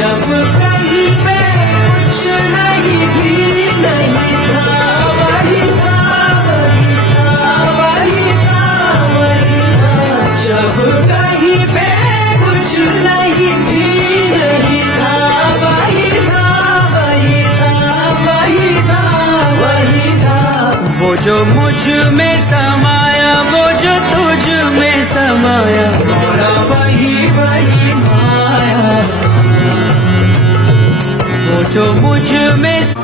जब कहीं पे कुछ नहीं भी नहीं था, वही था वही था वही था वही था। जब कहीं पे कुछ नहीं भी नहीं था, वही था वही था वही था वही था। वो जो मुझ में समाया, वो जो तुझ में समाया, मौला वही वही माया। वो जो मुझ में